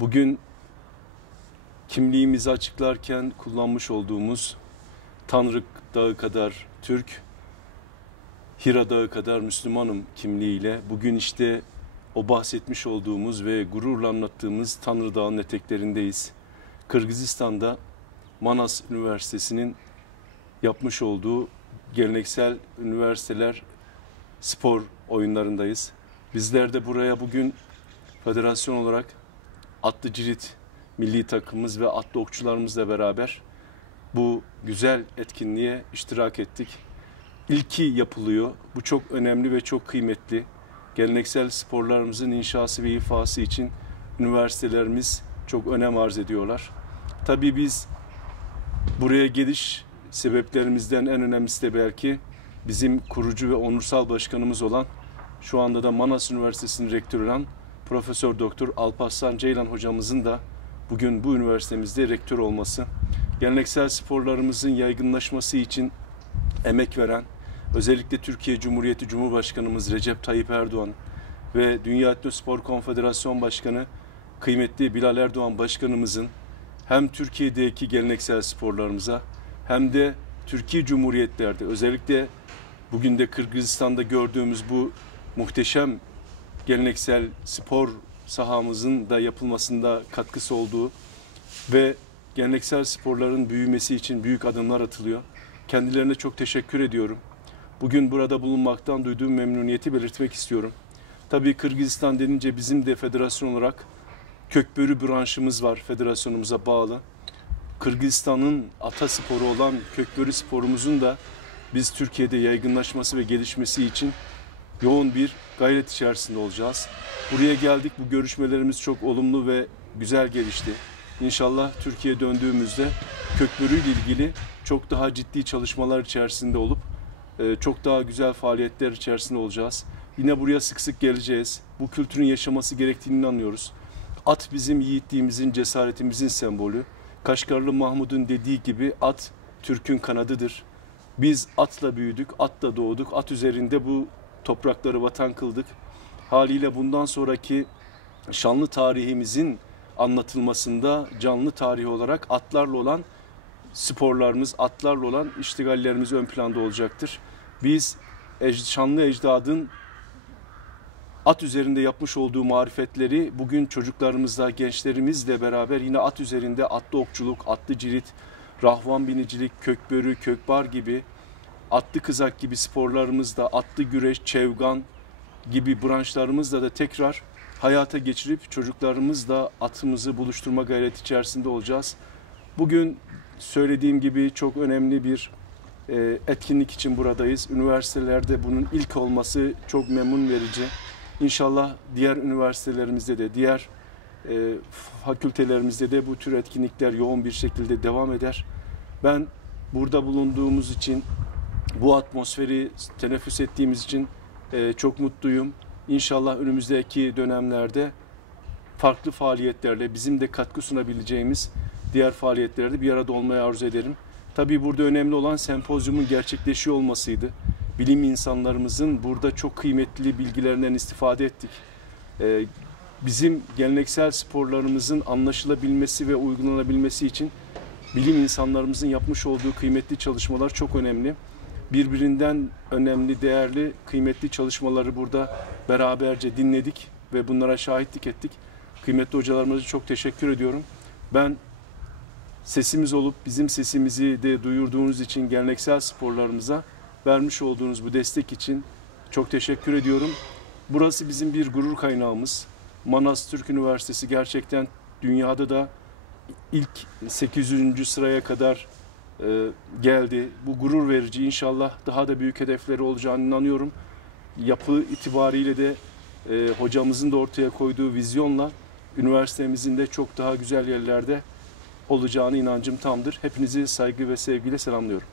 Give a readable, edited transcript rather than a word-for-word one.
Bugün kimliğimizi açıklarken kullanmış olduğumuz Tanrı Dağı kadar Türk, Hira Dağı kadar Müslümanım kimliğiyle bugün işte o bahsetmiş olduğumuz ve gururla anlattığımız Tanrı Dağı'nın eteklerindeyiz. Kırgızistan'da Manas Üniversitesi'nin yapmış olduğu geleneksel üniversiteler spor oyunlarındayız. Bizler de buraya bugün federasyon olarak atlı cirit milli takımımız ve atlı okçularımızla beraber bu güzel etkinliğe iştirak ettik. İlki yapılıyor. Bu çok önemli ve çok kıymetli. Geleneksel sporlarımızın inşası ve ifası için üniversitelerimiz çok önem arz ediyorlar. Tabii biz buraya geliş sebeplerimizden en önemlisi de belki bizim kurucu ve onursal başkanımız olan, şu anda da Manas Üniversitesi'nin rektörü olan Profesör Doktor Alparslan Ceylan hocamızın da bugün bu üniversitemizde rektör olması, geleneksel sporlarımızın yaygınlaşması için emek veren, özellikle Türkiye Cumhuriyeti Cumhurbaşkanımız Recep Tayyip Erdoğan ve Dünya Etnospor Konfederasyon Başkanı kıymetli Bilal Erdoğan Başkanımızın hem Türkiye'deki geleneksel sporlarımıza hem de Türkiye Cumhuriyetlerde, özellikle bugün de Kırgızistan'da gördüğümüz bu muhteşem geleneksel spor sahamızın da yapılmasında katkısı olduğu ve geleneksel sporların büyümesi için büyük adımlar atılıyor. Kendilerine çok teşekkür ediyorum. Bugün burada bulunmaktan duyduğum memnuniyeti belirtmek istiyorum. Tabii Kırgızistan denince bizim de federasyon olarak kökbörü branşımız var, federasyonumuza bağlı. Kırgızistan'ın atasporu olan kökbörü sporumuzun da biz Türkiye'de yaygınlaşması ve gelişmesi için yoğun bir gayret içerisinde olacağız. Buraya geldik, bu görüşmelerimiz çok olumlu ve güzel gelişti. İnşallah Türkiye'ye döndüğümüzde kökbörüyle ilgili çok daha ciddi çalışmalar içerisinde olup çok daha güzel faaliyetler içerisinde olacağız. Yine buraya sık sık geleceğiz. Bu kültürün yaşaması gerektiğini inanıyoruz. At bizim yiğitliğimizin, cesaretimizin sembolü. Kaşgarlı Mahmud'un dediği gibi at Türk'ün kanadıdır. Biz atla büyüdük, atla doğduk, at üzerinde bu toprakları vatan kıldık. Haliyle bundan sonraki şanlı tarihimizin anlatılmasında canlı tarih olarak atlarla olan sporlarımız, atlarla olan iştigallerimiz ön planda olacaktır. Biz şanlı ecdadın at üzerinde yapmış olduğu marifetleri bugün çocuklarımızla, gençlerimizle beraber yine at üzerinde atlı okçuluk, atlı cirit, rahvan binicilik, kökbörü, kökbar gibi, atlı kızak gibi sporlarımızda, atlı güreş, çevgan gibi branşlarımızla da tekrar hayata geçirip çocuklarımızla atımızı buluşturma gayreti içerisinde olacağız. Bugün söylediğim gibi çok önemli bir etkinlik için buradayız. Üniversitelerde bunun ilk olması çok memnun verici. İnşallah diğer üniversitelerimizde de, diğer fakültelerimizde de bu tür etkinlikler yoğun bir şekilde devam eder. Ben burada bulunduğumuz için, bu atmosferi teneffüs ettiğimiz için çok mutluyum. İnşallah önümüzdeki dönemlerde farklı faaliyetlerle bizim de katkı sunabileceğimiz diğer faaliyetlerde bir arada olmayı arzu ederim. Tabii burada önemli olan sempozyumun gerçekleşiyor olmasıydı. Bilim insanlarımızın burada çok kıymetli bilgilerinden istifade ettik. Bizim geleneksel sporlarımızın anlaşılabilmesi ve uygulanabilmesi için bilim insanlarımızın yapmış olduğu kıymetli çalışmalar çok önemli. Birbirinden önemli, değerli, kıymetli çalışmaları burada beraberce dinledik ve bunlara şahitlik ettik. Kıymetli hocalarımıza çok teşekkür ediyorum. Ben sesimiz olup bizim sesimizi de duyurduğunuz için geleneksel sporlarımıza vermiş olduğunuz bu destek için çok teşekkür ediyorum. Burası bizim bir gurur kaynağımız. Manas Türk Üniversitesi gerçekten dünyada da ilk 800. sıraya kadar geldi. Bu gurur verici. İnşallah daha da büyük hedefleri olacağını inanıyorum. Yapı itibariyle de hocamızın da ortaya koyduğu vizyonla üniversitemizin de çok daha güzel yerlerde olacağını inancım tamdır. Hepinizi saygı ve sevgiyle selamlıyorum.